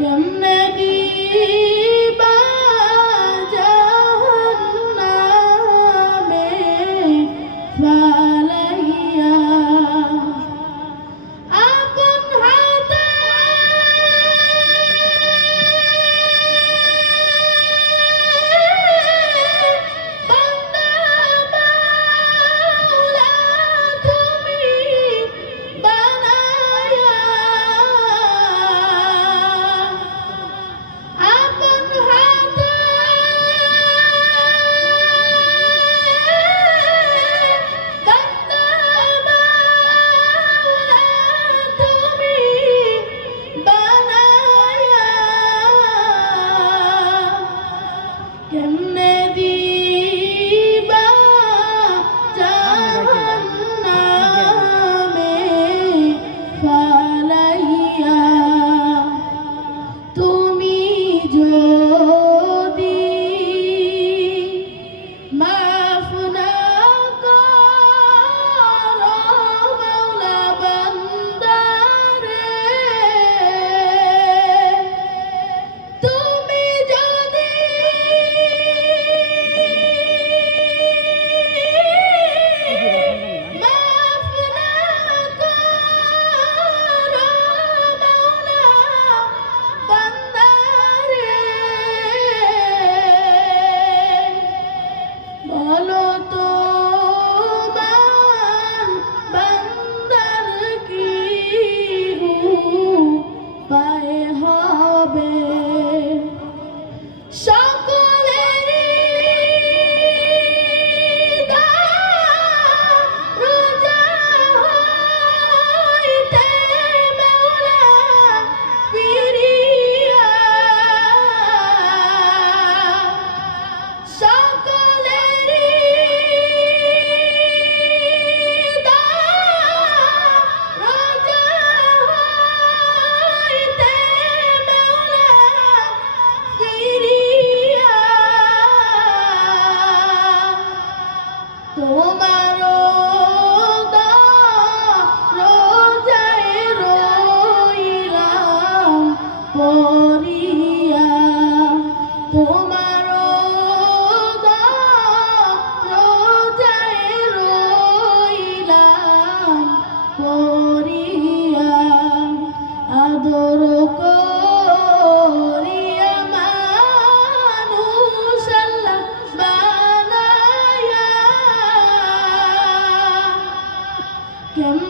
Come, Nadine. করিয়া তোমার রোজায় রইলাম করিয়া আদর করিয়া মানুষ বানায়া কেমন